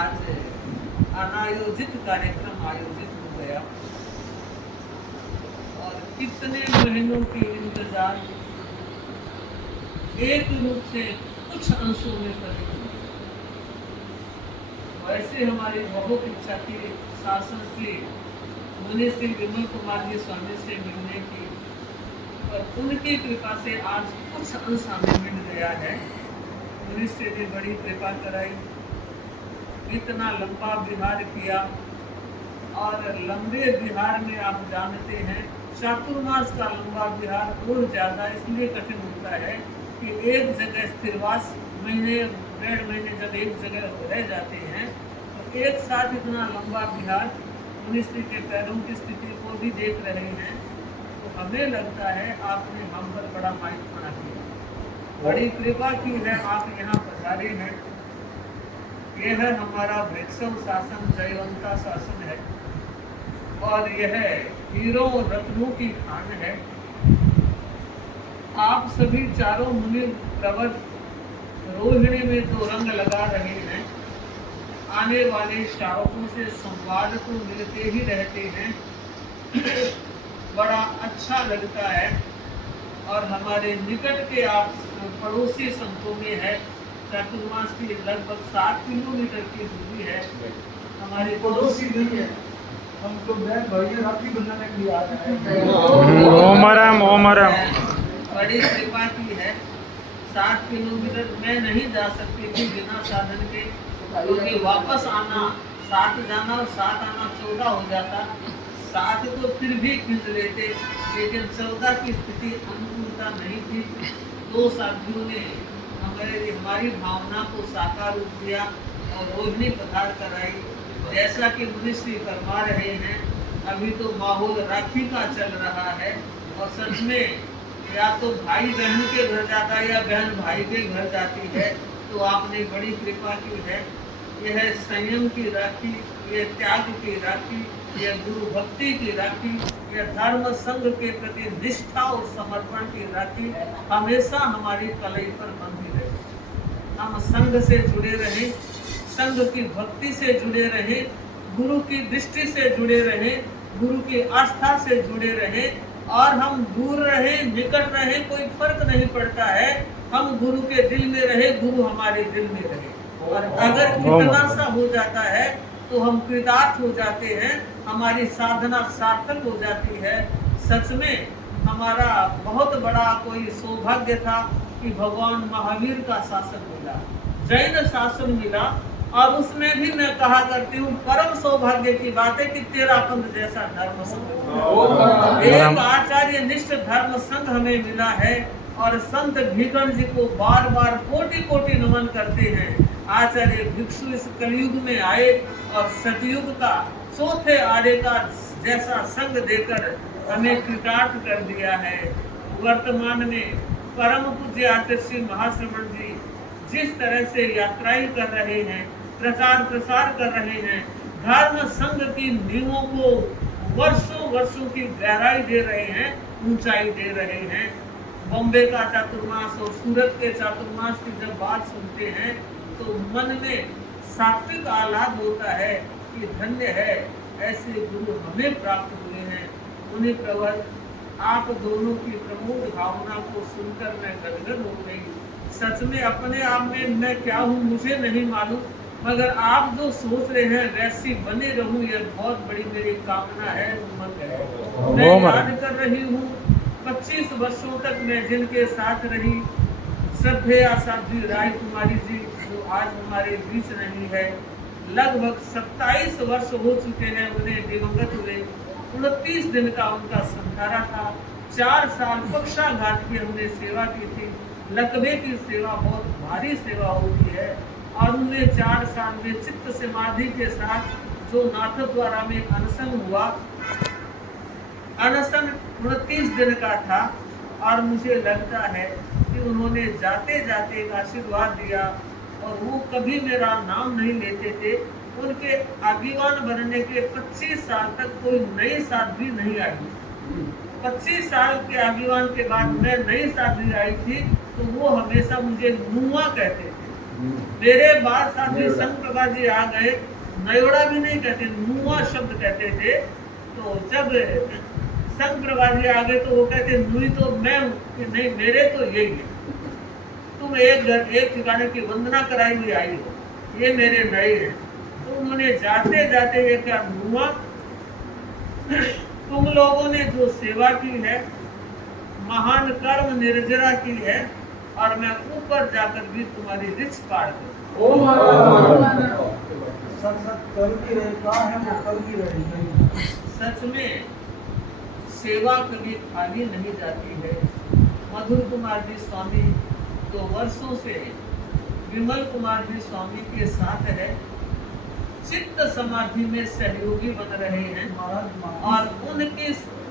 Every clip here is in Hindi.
आज अनायोजित कार्यक्रम आयोजित हो गया और कितने महीनों की इंतजार एक रूप से कुछ अंशों में परिणत हुआ। वैसे हमारी बहुत इच्छा थी शासन से मुनि श्री विमल कुमार जी स्वामी से मिलने की, पर उनकी कृपा से आज कुछ अंश हमें मिल गया है। मुनि से भी बड़ी कृपा कराई, इतना लंबा विहार किया और लंबे विहार में आप जानते हैं चातुर्मास का लंबा विहार और ज़्यादा इसलिए कठिन होता है कि एक जगह स्थिरवास महीने 1.5 महीने जब एक जगह रह जाते हैं तो एक साथ इतना लंबा विहार मुनि श्री के पैरों की स्थिति को भी देख रहे हैं, तो हमें लगता है आपने हम पर बड़ा माइथपना किया, बड़ी कृपा की है, आप यहाँ पधारे हैं। यह है हमारा वृक्षव शासन, जयवंता शासन है और यह हीरों और रत्नों की खान है। आप सभी चारों मुनि प्रवर रोहिणी में 2 रंग लगा रहे हैं। आने वाले श्रावकों से संवाद तो मिलते ही रहते हैं, बड़ा अच्छा लगता है। और हमारे निकट के आप पड़ोसी संतों में है, चातुर्मास की लगभग 7 किलोमीटर की दूरी है। हमारे पड़ोसी नहीं है, हम तो भैया राखी बनाने के लिए आ रहे हैं। ओम राम। बड़ी कृपा की है। 7 किलोमीटर मैं नहीं जा सकती थी बिना साधन के, क्योंकि वापस आना 7 जाना और 7 आना 14 हो जाता। 7 तो फिर भी खींच लेते, लेकिन 14 की स्थिति अनुकूलता नहीं थी। 2 साथियों ने हमारी भावना को साकार रूप दिया और रोहिणी पधार कराई। जैसा कि मुनि श्री फरमा रहे हैं, अभी तो माहौल राखी का चल रहा है और सच में या तो भाई बहन के घर जाता है या बहन भाई के घर जाती है, तो आपने बड़ी कृपा की है। यह संयम की राखी, यह त्याग की राखी, यह गुरु भक्ति की राखी, यह धर्म संघ के प्रति निष्ठा और समर्पण की राखी हमेशा हमारी कलाई पर बंधी रहे। हम संघ से जुड़े रहें, संघ की भक्ति से जुड़े रहें, गुरु की दृष्टि से जुड़े रहें, गुरु की आस्था से जुड़े रहें और हम दूर रहें, निकट रहें, कोई फर्क नहीं पड़ता है। हम गुरु के दिल में रहे, गुरु हमारे दिल में रहे। और अगर कितना सा हो जाता है तो हम कृतार्थ हो जाते हैं, हमारी साधना सार्थक हो जाती है। सच में हमारा बहुत बड़ा कोई सौभाग्य था कि भगवान महावीर का शासन मिला, जैन शासन मिला, और उसमें भी मैं कहा करती हूँ परम सौभाग्य की बात है कि तेरापंथ जैसा धर्म संघ, एक आचार्य निष्ठ धर्म संघ हमें मिला है। और संत भीगण जी को बार बार कोटि कोटि नमन करते हैं। आचार्य भिक्षु इस कलयुग में आए और सतयुग का चौथे आर्य का जैसा संग देकर हमें कृतार्थ कर दिया है। वर्तमान में परम पूज्य आचार्य श्री महाश्रवण जी जिस तरह से यात्राएं कर रहे हैं, प्रचार प्रसार कर रहे हैं, धर्म संघ की नींवों को वर्षों वर्षों की गहराई दे रहे हैं, ऊंचाई दे रहे हैं। बॉम्बे का चातुर्मास और सूरत के चातुर्मास की जब बात सुनते हैं तो मन में सात्विक आह्लाद होता है कि धन्य है ऐसे गुरु हमें प्राप्त हुए हैं। उन्हीं प्रवर आप दोनों की प्रमोद भावना को सुनकर मैं गदगद हो गई। सच में अपने आप में मैं क्या हूँ मुझे नहीं मालूम, मगर आप जो सोच रहे हैं वैसी बने रहूं, यह बहुत बड़ी मेरी कामना है, उम्मीद है। मैं याद कर रही हूँ 25 वर्षों तक मैं जिनके साथ रही, श्रद्धेय साध्वी राय कुमारी जी जो आज हमारे बीच नहीं है, लगभग 27 वर्ष हो चुके हैं उन्हें दिवंगत हुए। 29 दिन का उनका संधारा था। 4 साल पक्षाघात की हमने सेवा की थी। लकवे की सेवा बहुत भारी सेवा होती है और उन्हें 4 साल में चित्त समाधि के साथ जो नाथ द्वारा में अनशन हुआ, अनशन 29 दिन का था। और मुझे लगता है कि उन्होंने जाते जाते एक आशीर्वाद दिया और वो कभी मेरा नाम नहीं लेते थे। उनके आजीवन बनने के 25 साल तक कोई नई साध्वी नहीं आई। 25 साल के आजीवन के बाद मैं नई साध्वी आई थी तो वो हमेशा मुझे नुआ कहते थे। मेरे बाद साथी संघ प्रभा जी आ गए, नयोड़ा भी नहीं कहते, नुआ शब्द कहते थे। तो जब संघ प्रभा जी आ गए तो वो कहते नुई तो मैं हूँ, कि नहीं मेरे तो यही है, तुम एक ठिकाने की वंदना कराई हुई आई हो, ये मेरे नए हैं। तो उन्होंने जाते जाते ये क्या नुआ, तुम लोगों ने जो सेवा की है, महान कर्म निर्जरा की है, और मैं ऊपर जाकर भी तुम्हारी रिच काट दूं। सच सच कर भी रहे, कहाँ है वो कर भी रहे। सच में सेवा कभी खाली नहीं जाती है। मधुर कुमार जी स्वामी तो वर्षों से विमल कुमार जी स्वामी के साथ है, चित्त समाधि में सहयोगी बन रहे हैं, और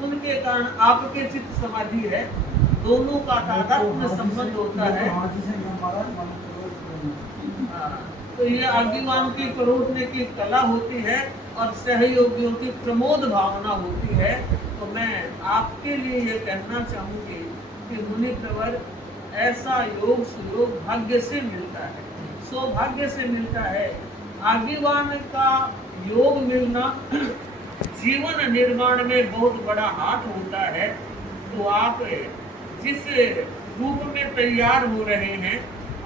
उनके कारण आपके चित्त समाधि है, दोनों का तादात्म्य संबंध होता है। तो ये आदिवान की परोसने की कला होती है और सहयोगियों की प्रमोद भावना होती है। तो मैं आपके लिए ये कहना चाहूंगी कि मुनि प्रवर, ऐसा योग सुयोग भाग्य से मिलता है, सौभाग्य से मिलता है। आदिवान का योग मिलना जीवन निर्माण में बहुत बड़ा हाथ होता है। तो आप जिस रूप में तैयार हो रहे हैं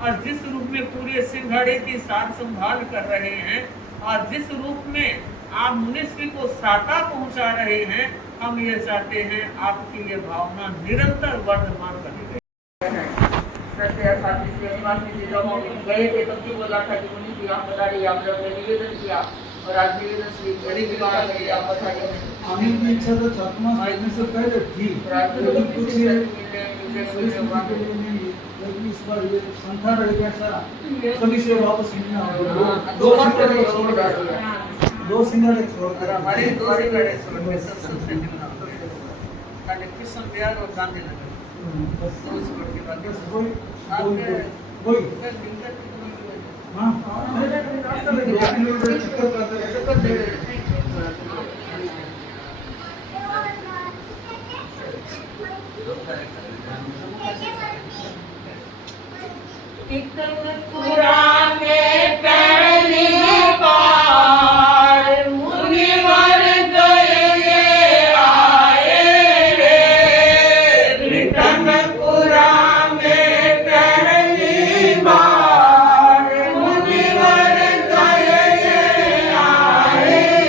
और जिस रूप में पूरे सिंघाड़े की साथ संभाल कर रहे हैं और जिस रूप में आप मनुष्य को साता पहुंचा रहे हैं, हम ये चाहते हैं आपकी ये भावना निरंतर वर्धमान बनी रहे। गए थे तब भी बोला था कि मुनि जी आप बताइए, आप लोगों ने निवेदन किया और आज निवेदन से बड़ी विवाह है, आप बताइए। आने की इच्छा तो छठवां महीने से पहले थी, लेकिन कुछ ये लेकिन इस बार ये संख्या रह गया था, सभी से वापस मिलना होगा। दो सिंगल छोड़ कर हमारे दो सिंघाड़े छोड़ के सबसे मिलना होगा। कृष्ण बिहार और गांधीनगर दो छोड़ के बाकी आपके पुराण में पहली बार मुनिवर गए आए रे, पुराण में पहली बार मुनिवर गए आए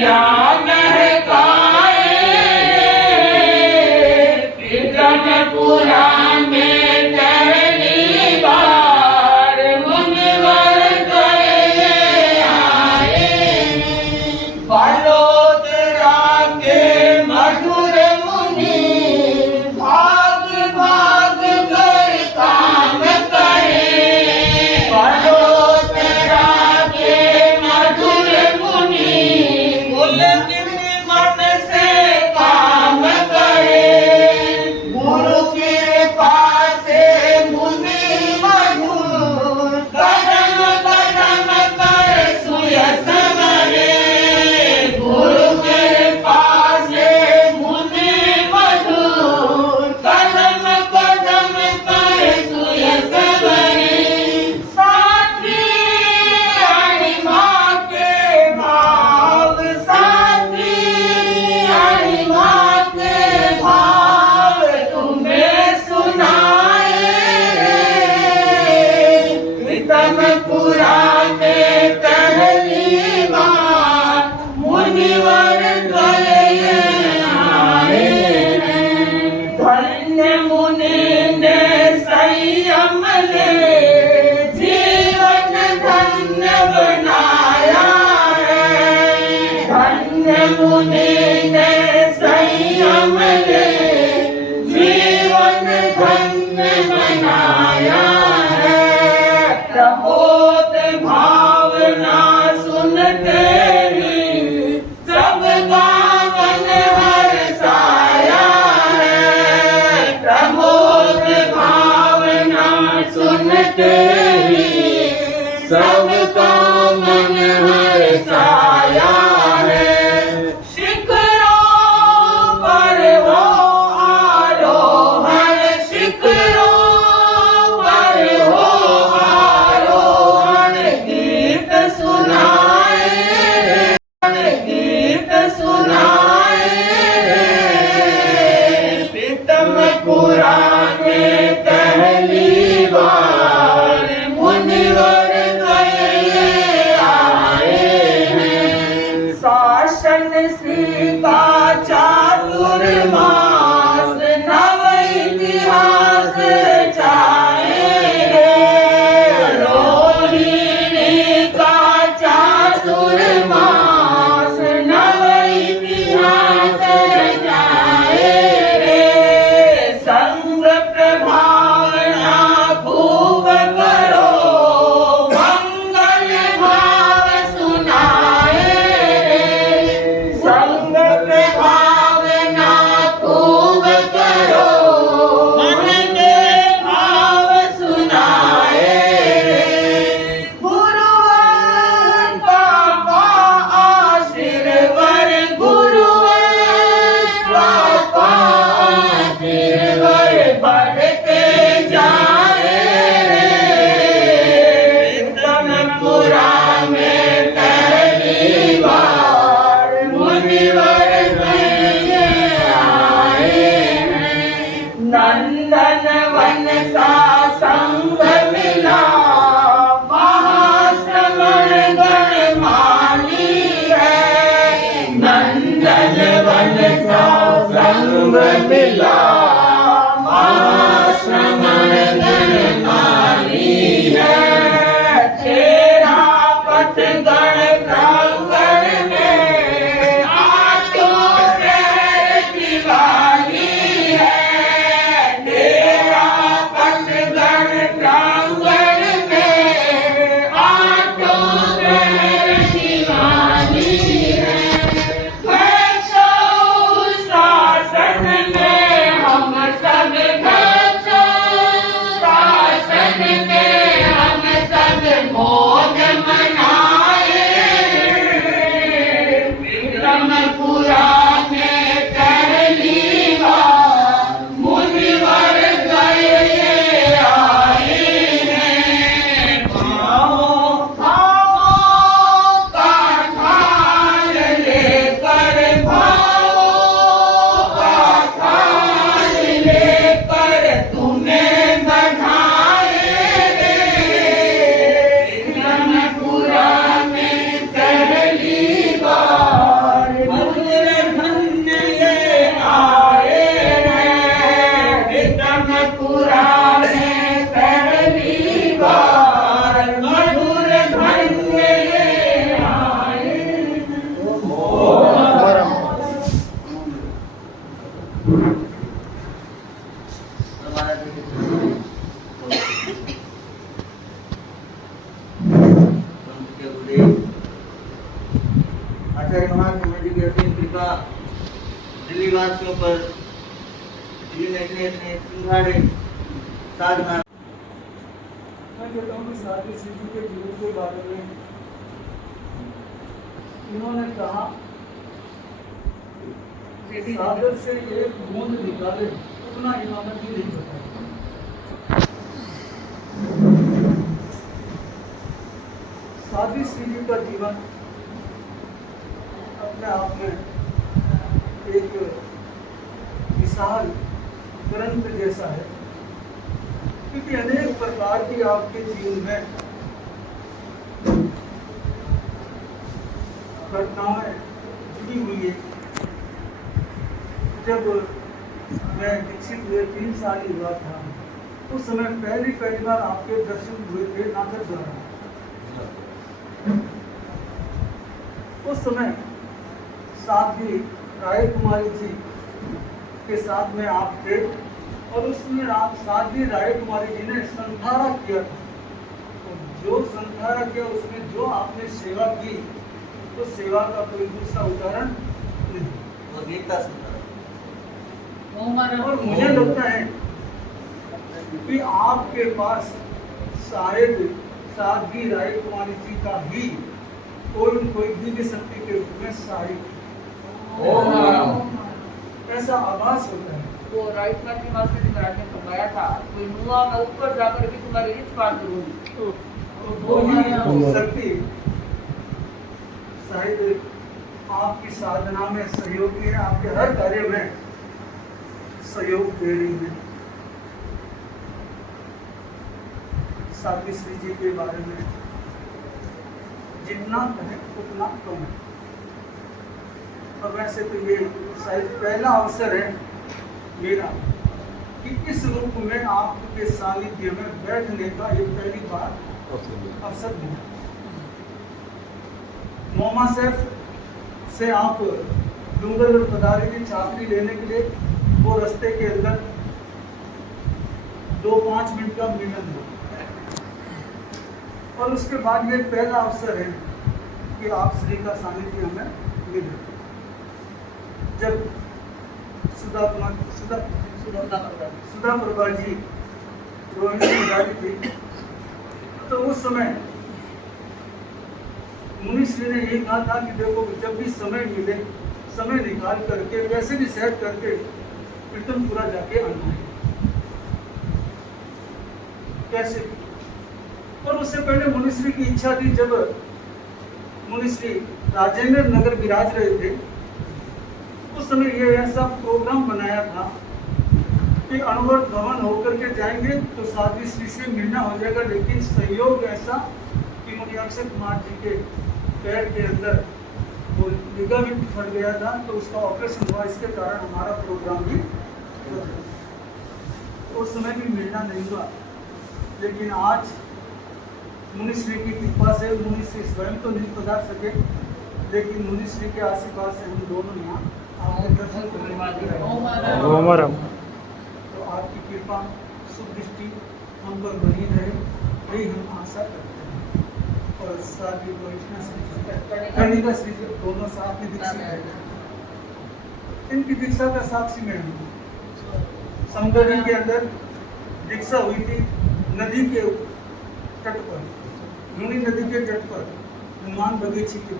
दिया महकाए पीतमपुरा में पहली बार मुनिवर गए आए बालोतरा के मधुर मुनि भाग भाग कर काम करे बालोतरा के मधुर मुनि कुल मन से काम करे गुरु कृपा से मुनि मधुर कदम कदम कर सुयस मरे गुरु कृपा से मुनि मधुर कदम कदम कर सुयस मरे साथी अणिमा के भाव साथी अणिमा के भाव तुम्हें सुनाए पीतमपुरा में पहली बार मुनिवर गए आए धन्य मुनि ने संयम ले जीवन धन्य बनाया है धन्य मुनि ने संयम ले जीवन धन्य बनाया है प्रमोद भावना सुनते ही सब गावन हर्षाया है प्रमोद भावना सुनते ही सबका मन हर्षाया है शिखरों पर हो आरोहण शिखरों पर हो आरोहण गीत सुनाए गीत सुनाए पीतमपुरा में पहली बार मुनिवर गए आए हैं शासन श्री का चातुर्मास नव इतिहास चाहेंगे रोहिणी का चातुर्मास नव इतिहास चाहेंगे संग प्रभावना खूब करो मंगल भाव सुनाए संग प्रभावना खूब करो मन के भाव सुनाए गुरुवर पापा आशीर्वर गुरुवर पापा आशीर्वर बढ़ते जाए पीतमपुरा में पहली बार मुनिवर गए आए हैं नंदन वन सा संग मिला महाश्रमण गण माली है नंदन वन सा संग मिला महाश्रमण गण माली है तेरा पथ गण प्रांगण में आठों पैर दिवाली है तेरा पथ गण प्रांगण में आठों पैर दिवाली है भक्षो शासन में हम सब भक्षो शासन में हम सब मोद मनाए हमारा आचार्य महासमाज की असीम कृपा दिल्ली वासियों पर जिन्हें अपने सिंघाड़े साधना। मैं कहता हूँ कि साधु सिद्धि के जीवन के बारे में इन्होंने कहा सागर से एक बूंद निकाले उतना इन्होंने भी नहीं बताया। साधु सिद्धि का जीवन अपने आप में एक विशाल ग्रंथ जैसा है, क्योंकि अनेक प्रकार की आपके जीवन में घटनाएं जुड़ी हुई है। जब मैं दीक्षित हुए 3 साल ही हुआ था, उस समय पहली बार आपके दर्शन हुए थे नागद द्वारा। उस समय साध्वी राय कुमारी जी के साथ में आप थे, और उसमें आप साध्वी राय कुमारी जी ने संधारा किया था। तो जो संधारा किया उसमें जो आपने सेवा की, तो सेवा का कोई दूसरा उदाहरण नहीं। वो गीता सुंदर। और मुझे लगता है कि आपके पास शायद साध्वी राय कुमारी जी का भी कोई दिव्य शक्ति के रूप में साहित्य ऐसा आभास होता है। वो राइट मार्टी मास्टर जी महाराज ने फरमाया था, कोई नुआ मैं ऊपर जाकर भी तुम्हारी रीत पार करूंगी। तो वो ही शक्ति शायद आपकी साधना में सहयोगी है, आपके हर कार्य में सहयोग दे रही है। साध्वी श्री जी के बारे में जितना कहें उतना कम है। और वैसे तो ये शायद पहला अवसर है मेरा कि इस रूप में आपके सानिध्य में बैठने का ये पहली बार अवसर मिला। मोमा सैफ से आप डूंगरगढ़ पधारे की छात्री लेने के लिए, वो रास्ते के अंदर 2-5 मिनट का मिलन हुआ, और उसके बाद ये पहला अवसर है कि आप श्री का सानिध्य हमें मिले। जब सुधा प्रभा जी रोहिणी पुजारी थी, तो उस समय मुनिश्री ने यही कहा था कि देखो जब भी समय मिले, समय निकाल करके वैसे भी सेट करके कीर्तनपुरा जाके आना है। कैसे? और उससे पहले मुनिश्री की इच्छा थी, जब मुनिश्री राजेंद्र नगर विराज रहे थे, उस समय ये ऐसा प्रोग्राम बनाया था कि अणुवर्त भवन होकर के जाएंगे तो साध्वी श्री से मिलना हो जाएगा। लेकिन संयोग ऐसा कि मुनि अक्षय कुमार जी के पैर के अंदर वो लिगामेंट फट गया था, तो उसका ऑपरेशन हुआ। इसके कारण हमारा प्रोग्राम भी उस समय भी मिलना नहीं हुआ। लेकिन आज मुनिश्री की कृपा से, मुनिश्री स्वयं तो नहीं पधार सके, लेकिन मुनिश्री के आशीर्वाद से हम दोनों यहाँ आपके दर्शन करने वाले हैं। तो आपकी कृपा शुभ दृष्टि हम पर बनी रहे, यही हम आशा करते हैं। और साथ ही कर्णिका श्री दोनों साथ में दीक्षित है। इनकी दीक्षा का साक्षी मैं हूँ। समदरी के अंदर दीक्षा हुई थी, नदी के तट पर, लूनी नदी के तट पर, हनुमान बगीची के।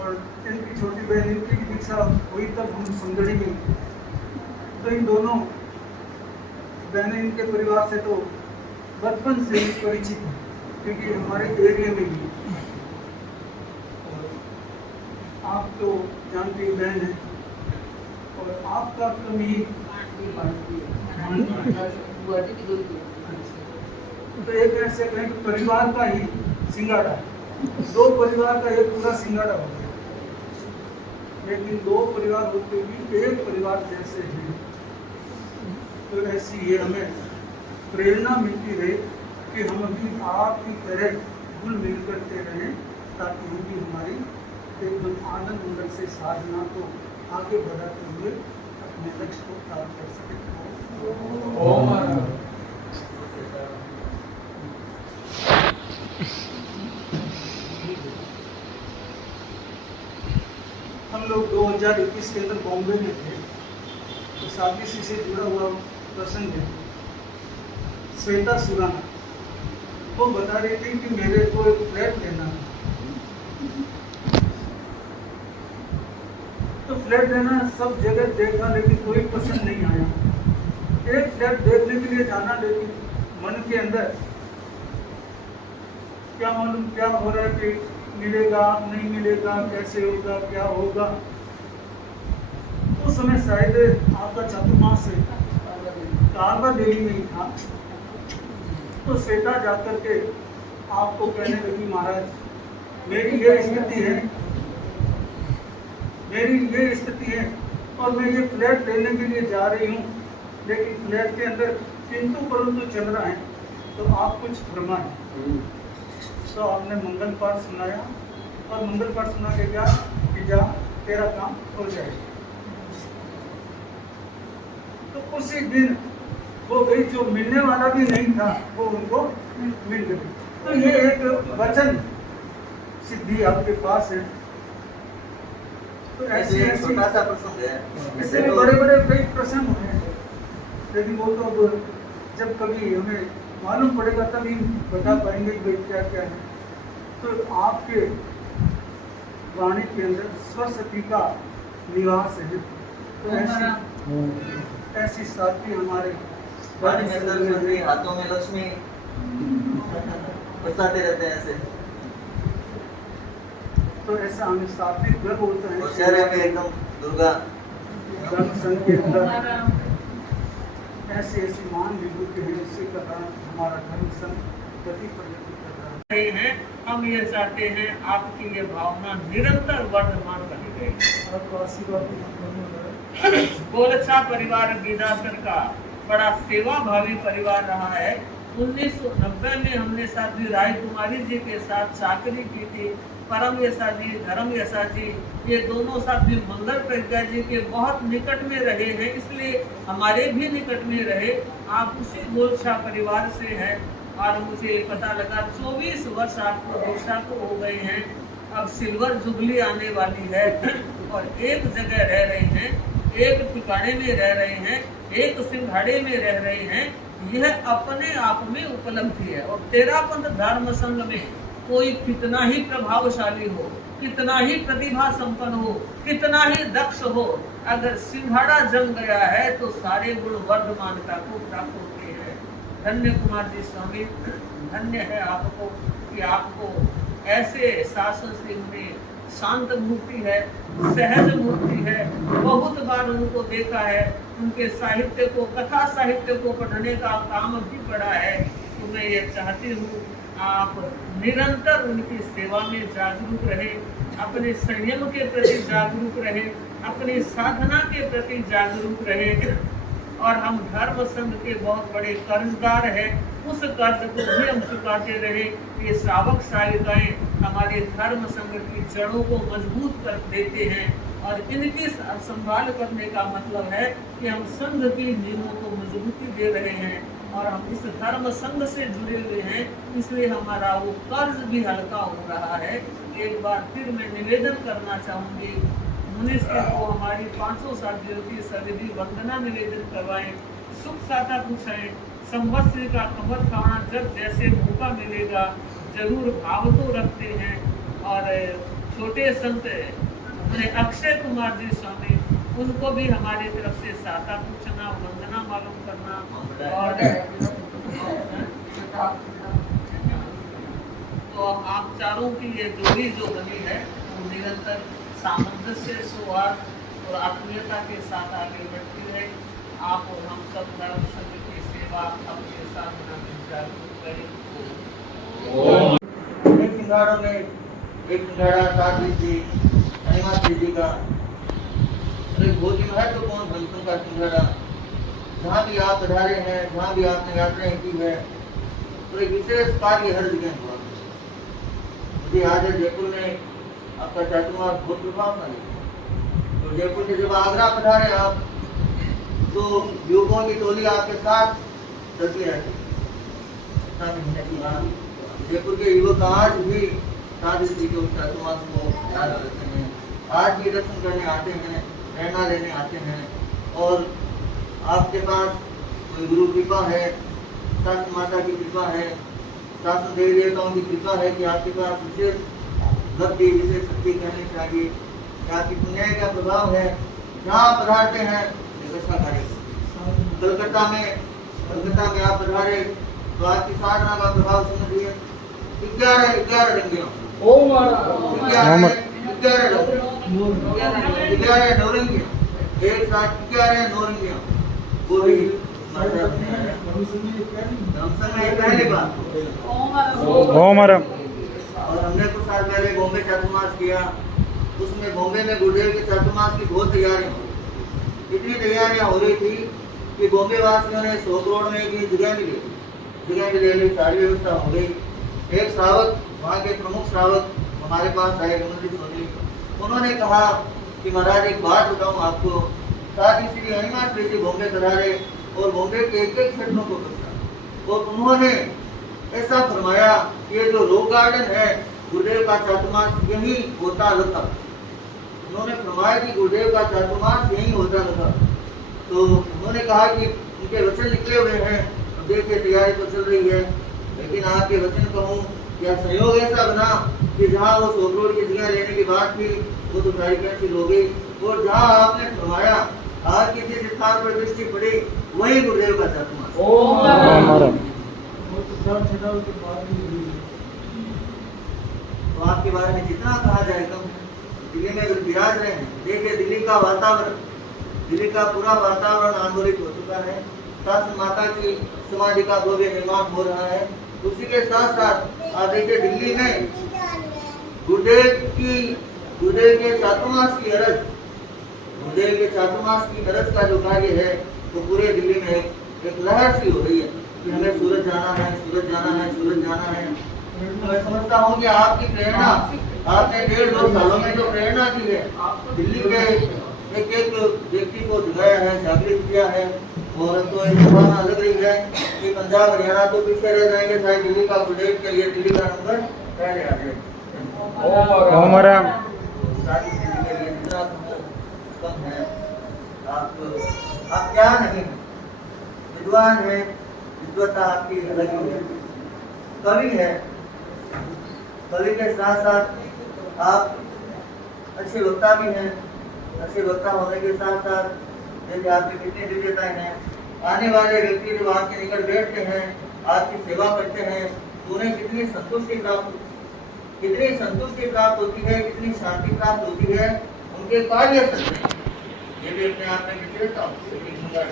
और इनकी छोटी बहन इनकी दीक्षा हुई तब हम समदड़ी में। तो इन दोनों बहनें इनके परिवार से तो बचपन से ही परिचित हैं, क्योंकि हमारे एरिया में भी। आप तो जानते बहन है, और आपका क्रम ही तो एक ऐसे कहें कि परिवार का ही सिंगाड़ा है। 2 परिवार का एक पूरा सिंगाड़ा होता है, लेकिन 2 परिवार होते भी एक परिवार जैसे हैं। तो ऐसी ये हमें प्रेरणा मिलती रहे कि हम भी आपकी तरह घुल मिल करते रहें, ताकि हम भी हमारी एकदम आनंद मंगल से साधना को आगे बढ़ाते हुए अपने लक्ष्य को प्राप्त कर सके। हम लोग 2021 के अंदर बॉम्बे में थे, तो शादी से जुड़ा हुआ प्रसंग है। श्वेता सुराना वो बता रही थी कि मेरे को एक फ्लैट लेना है, तो फ्लैट लेना सब जगह देखा लेकिन कोई पसंद नहीं आया। एक फ्लैट देखने के लिए जाना, लेकिन मन के अंदर क्या मालूम क्या हो रहा है कि मिलेगा नहीं मिलेगा, कैसे होगा क्या होगा। उस समय शायद आपका चतुर्मास है, कारवा देवी नहीं था। तो श्वेता जाकर के आपको कहने लगी, महाराज मेरी ये स्थिति है, मेरी ये स्थिति है और मैं ये फ्लैट लेने के लिए जा रही हूँ, लेकिन फ्लैट के अंदर किंतु परंतु चल रहा है, तो आप कुछ फरमाएं। तो आपने मंगल पाठ सुनाया और मंगल पाठ सुना के क्या कि जा तेरा काम हो जाएगा। तो उसी दिन वो गई, जो मिलने वाला भी नहीं था वो उनको मिल गई। तो ये एक वचन सिद्धि आपके पास है। तो ऐसे छोटा सा प्रसंग है, इससे भी बड़े बड़े कई प्रसंग हुए हैं, लेकिन वो तो जब कभी हमें मालूम पड़ेगा तभी बता पाएंगे कि क्या क्या है। तो आपके वाणी के अंदर सरस्वती का निवास है। तो ऐसी साथी हमारे वाणी में सरस्वती, हाथों में लक्ष्मी बरसाते रहते हैं ऐसे। तो ऐसा हमें सात्विक गर्व होता है। और शहर में एकदम दुर्गा धर्म संघ के अंदर ऐसी ऐसी मान विभूति है, जिसके कारण हमारा धर्म संघ गति प्रगति कर रहा हैं। हम ये चाहते हैं आपकी ये भावना निरंतर वर्धमान बनी रहे। आपको आशीर्वाद गोलछा परिवार बीदासर का बड़ा सेवा भावी परिवार रहा है। 1990 में हमने साध्वी राय कुमारी जी के साथ चाकरी की थी। परम यशा जी, धर्म यशा जी, ये दोनों साध्वी मंगल प्रज्ञा जी के बहुत निकट में रहे हैं, इसलिए हमारे भी निकट में रहे। आप उसी गोलछा परिवार से हैं और मुझे पता लगा 24 वर्ष आपको दीक्षा को हो गए हैं। अब सिल्वर जुबली आने वाली है और एक जगह रह रहे हैं, एक ठिकाने में रह रहे हैं, एक सिंघाड़े में रह रहे हैं। यह अपने आप में उपलब्धि है। और तेरापंथ धर्म संघ में कोई कितना ही प्रभावशाली हो, कितना ही प्रतिभा संपन्न हो, कितना ही दक्ष हो, अगर सिंघाड़ा जम गया है तो सारे गुण वर्धमानता को प्राप्त होते हैं। धन्य कुमार जी स्वामी, धन्य है आपको कि आपको ऐसे शासन से उन्हें शांत मूर्ति है, सहज मूर्ति है। बहुत बार उनको देखा है, उनके साहित्य को, कथा साहित्य को पढ़ने का काम भी पड़ा है। तो मैं ये चाहती हूँ आप निरंतर उनकी सेवा में जागरूक रहे, अपने संयम के प्रति जागरूक रहे, अपनी साधना के प्रति जागरूक रहे। और हम धर्म संघ के बहुत बड़े कर्जदार हैं, उस कर्ज को भी हम चुकाते रहे। ये श्रावक साहिकाएं हमारे धर्म संघ की जड़ों को मजबूत कर देते हैं और इनकी संभाल करने का मतलब है कि हम संघ की नींवों को मजबूती दे रहे हैं और हम इस धर्म संघ से जुड़े हुए हैं, इसलिए हमारा वो कर्ज भी हल्का हो रहा है। एक बार फिर मैं निवेदन करना चाहूँगी, मनुष्य को हमारी 500 साथियों की सदैवी वंदना निवेदन करवाएं, सुख साथा पूछाएं, संवत्सर का कमर खाना जब जैसे मौका मिलेगा जरूर भाव तो रखते हैं। और छोटे संत अपने अक्षय कुमार जी स्वामी, उनको भी हमारी तरफ से साथा पूछना, वंदना मालूम करना। और तो आप चारों की ये जोड़ी जो बनी है वो निरंतर सामंजस्य, सौहार्द और आत्मीयता के साथ आगे बढ़ती है। आप और हम सब धर्म संघ की सेवा अपने साधना में जागरूक करें। एक सिंघाड़ा में एक सिंघाड़ा साध्वी जी, हनुमान जी का एक बहुत ही महत्वपूर्ण भक्तों का सिंघाड़ा। जहाँ भी आप पधारे हैं, जहाँ भी आपने यात्राएं की है, तो एक विशेष कार्य हर जगह हुआ। मुझे याद है जयपुर में आपका चातुर्मास बहुत प्रभावशाली है। तो जयपुर से जब आगरा पधारे आप, तो युवकों की टोली आपके साथ चलती रहती। जयपुर के युवक आज भी साधु जी के चातुर्मास को याद करते हैं, आज भी दर्शन करने आते हैं, प्रेरणा लेने आते हैं। और आपके पास कोई गुरु कृपा है, शास्त्र माता की कृपा है, शास्त्र देवी देवताओं की कृपा है कि आपके पास विशेष भक्ति, विशेष शक्ति कहनी चाहिए कि आपकी पुण्य का प्रभाव है। जहाँ पधारते हैं अच्छा कार्य। कलकत्ता में आप पधारे तो आपकी साधना का प्रभाव समझिए। 11 रंगियों, 11 नौरंगियां, एक साथ 11 नौरंगियां, वो भी पहली बात। और हमने कुछ साल पहले बॉम्बे चातुर्मास किया, उसमें बॉम्बे में गुरुदेव के चातुर्मास की बहुत तैयारियां हुई। इतनी तैयारियां हो रही थी कि बॉम्बे वासियों ने 100 करोड़ में की जगह भी ले ली, सारी व्यवस्था हो गई। एक श्रावक, वहाँ के प्रमुख श्रावक हमारे पास आए, विमल सोनी। उन्होंने कहा कि महाराज एक बात बताऊं आपको, साथ ही श्री हनुमान श्री जी बॉम्बे पधारे और बॉम्बे के एक क्षेत्रों को बचा, और उन्होंने ऐसा फरमाया कि ये जो रॉक गार्डन है, गुरुदेव का चातुर्मास यही होता था। उन्होंने फरमाया कि गुरुदेव का चातुर्मास यही होता था। तो उन्होंने कहा कि उनके वचन निकले हुए हैं, देखिए तैयारी तो चल रही है, लेकिन आपके वचन कहूँ क्या संयोग ऐसा बना कि जहाँ वो 100 करोड़ की जगह लेने की बात थी, वो तो सारी कैंसिल हो गई। और जहाँ आपने फरमाया, आज की जिस स्थान पर दृष्टि पड़ी वही गुरुदेव का चातुर्मास। तो आपके बारे में जितना कहा जाए कम है। दिल्ली में विराज रहे हैं, देखिए दिल्ली का वातावरण, दिल्ली का पूरा वातावरण आंदोलित हो चुका है। शास्त्र माता की समाधि का भव्य निर्माण हो रहा है। उसी के साथ साथ आप देखिए दिल्ली में गुरुदेव के चातुर्मास की अरज, गुरुदेव के चातुर्मास की अरज का जो कार्य है, तो पूरे दिल्ली में एक लहर सी हो रही है कि हमें सूरत जाना है, सूरत जाना है, सूरत जाना है। मैं समझता हूँ कि आपकी प्रेरणा, आपने 1.5-2 सालों में जो प्रेरणा दी है, दिल्ली के एक व्यक्ति को जगाया है, जागृत किया है। और तो एक भावना लग रही है कि पंजाब हरियाणा तो पीछे रह जाएंगे, शायद दिल्ली का गुरुदेव के लिए दिल्ली का नंबर पहले आ जाए। कम है, आप क्या नहीं है, विद्वान है, विद्वता आपकी अलग है, कवि है, कवि के साथ साथ आप अच्छे वक्ता भी हैं। अच्छे वक्ता होने के साथ साथ जैसे आपकी कितनी दिव्यताएं हैं, आने वाले व्यक्ति जब आपके निकट बैठते हैं, आपकी सेवा करते हैं, तो उन्हें कितनी संतुष्टि प्राप्त होती है, कितनी शांति प्राप्त होती है, उनके कार्य करते हैं। ये भी अपने आप में विशेषता होती है।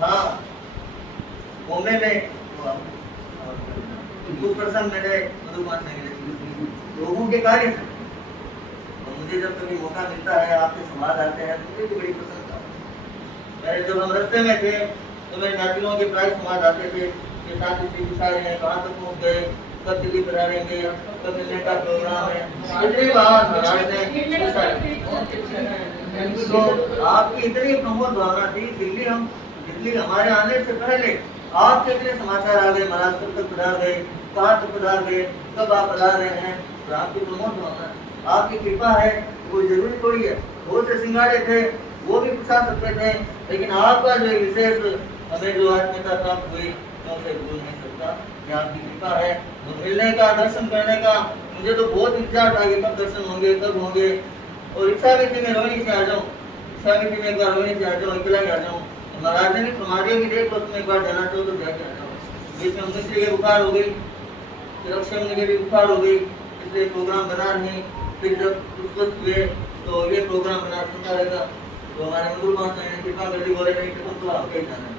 हाँ, बॉम्बे में कुछ प्रसंग मेरे मधुमान लोगों के कार्य से, और मुझे जब कभी मौका मिलता है, आपके समाज आते हैं, तो मुझे भी बड़ी प्रसन्नता है। जब हम रास्ते में थे तो मेरे नातियों के प्राय समाज आते थे कि साथ ही पूछा रहे हैं कहाँ तक पहुँच गए, कब दिल्ली पधारेंगे, कब मिलने का प्रोग्राम है। इतनी बार तो आपकी इतनी प्रमोद भावना थी। दिल्ली हमारे आने से पहले आप कितने समाचार आ गए, महाराज कब तक पधार गए, कहाँ तक पधार गए, कब आप पधार रहे हैं। तो आपकी प्रमोद भावना, आपकी कृपा है, कोई जरूरी थोड़ी है। बहुत से सिंगाड़े थे, वो भी पूछा सकते थे, लेकिन आपका जो विशेष हमें जो आत्मीयता प्राप्त हुई, मैं उसे भूल नहीं सकता। ये आपकी कृपा है। तो मिलने का, दर्शन करने का मुझे तो बहुत इच्छा था कि कब दर्शन होंगे, कब होंगे। और इच्छा भी थी मैं रोहिणी से आ जाऊँ, इच्छा भी थी मैं एक बार रोहिणी से आ जाऊँ, अकेला ही आ जाऊँ। महाराज ने भी समाधि भी देख, तो तुम एक बार जाना चाहो तो जाके आ जाओ। बीच में मुझे ये बुखार हो गई, फिर अक्षय मुझे भी बुखार हो गई, इसलिए प्रोग्राम बना नहीं। फिर जब स्वस्थ हुए तो ये प्रोग्राम बना सुनता रहेगा। तो हमारे मधुर माता ने कृपा कर दी, बोले नहीं तो आपके ही जाना है।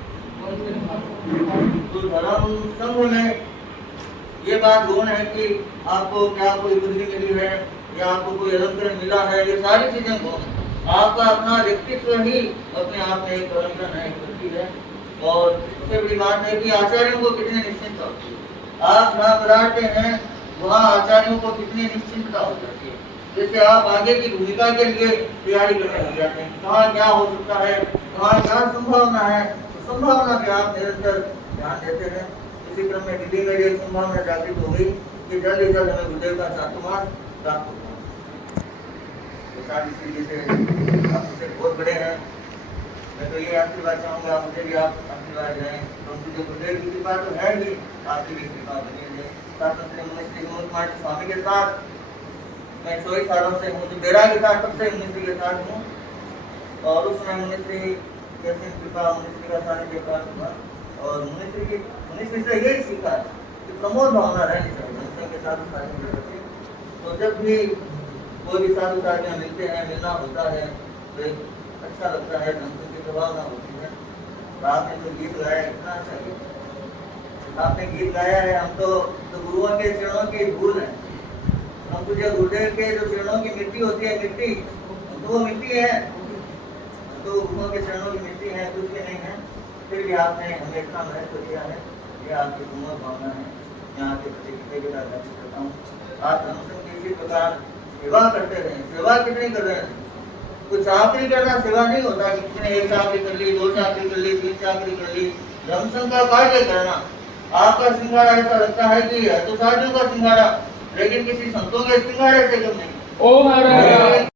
तो धर्म संघ में ये बात गौण है कि आपको क्या कोई बुद्धि मिली है या आपको कोई अलंकरण मिला है, ये सारी चीजें गौण है। आपका अपना व्यक्तित्व ही अपने आप में एक अलंकरण है, करती है। और सबसे बड़ी बात है कि आचार्यों को कितने निश्चिंत होती है। आप जहाँ पधारते हैं वहाँ आचार्यों को कितनी निश्चिंतता हो जाती है। जैसे आप आगे की भूमिका के लिए तैयारी करने लग जाते हैं, कहाँ क्या हो सकता है, कहाँ क्या संभावना है, तो संभावना पे आप निरंतर ध्यान देते हैं। इसी क्रम में दिल्ली में एक संभावना जागृत हो गई कि जल्द ही जल्द हमें गुरुदेव का चातुर्मास प्राप्त होगा। तो सारी चीजें से आप मुझसे बहुत बड़े हैं, मैं तो ये आशीर्वाद चाहूंगा, मुझे भी आप आशीर्वाद दें। तो मुझे गुरुदेव की कृपा तो है ही, आपकी भी कृपा बनी है। साथ में श्री मुनि श्री हेमंत कुमार स्वामी के साथ मैं 24 सालों से हूँ, जो बेड़ा के साथ तब से मुनि के साथ हूँ। और उस समय मुनि कैसे कृपा, मुनि का सानिध्य प्राप्त हुआ और मुनि से यही सीखा कि प्रमोद भावना रहनी चाहिए मनुष्य के साथ सानिध्य करके। तो जब भी कोई भी साधु साधियाँ मिलते हैं, मिलना होता है, तो एक अच्छा लगता है, धन की प्रभावना होती है। तो आपने तो गीत गाया, इतना अच्छा गीत आपने गीत गाया है। हम तो गुरुओं के चरणों की धूल है, हम तो जो गुरुदेव के जो चरणों की मिट्टी होती है, मिट्टी तो वो मिट्टी है, तो गुरुओं के चरणों की मिट्टी है, कुछ भी नहीं है। फिर भी आपने हमें इतना महत्व दिया है, ये आपकी प्रमोद भावना है। मैं आपके प्रति कृतज्ञता व्यक्त करता हूँ। आप धर्मसंघ की इसी प्रकार सेवा करते रहे। सेवा कितनी कर रहे हैं, कुछ चाकरी करना सेवा नहीं होता कि किसी ने 1 चाकरी कर ली, 2 चाकरी कर ली, 3 चाकरी कर ली। धर्मसंघ का कार्य करना, आपका सिंघाड़ा ऐसा लगता है कि है तो साधुओं का सिंघाड़ा, लेकिन किसी संतों के सिंघाड़े से कम नहीं। ओ महाराज।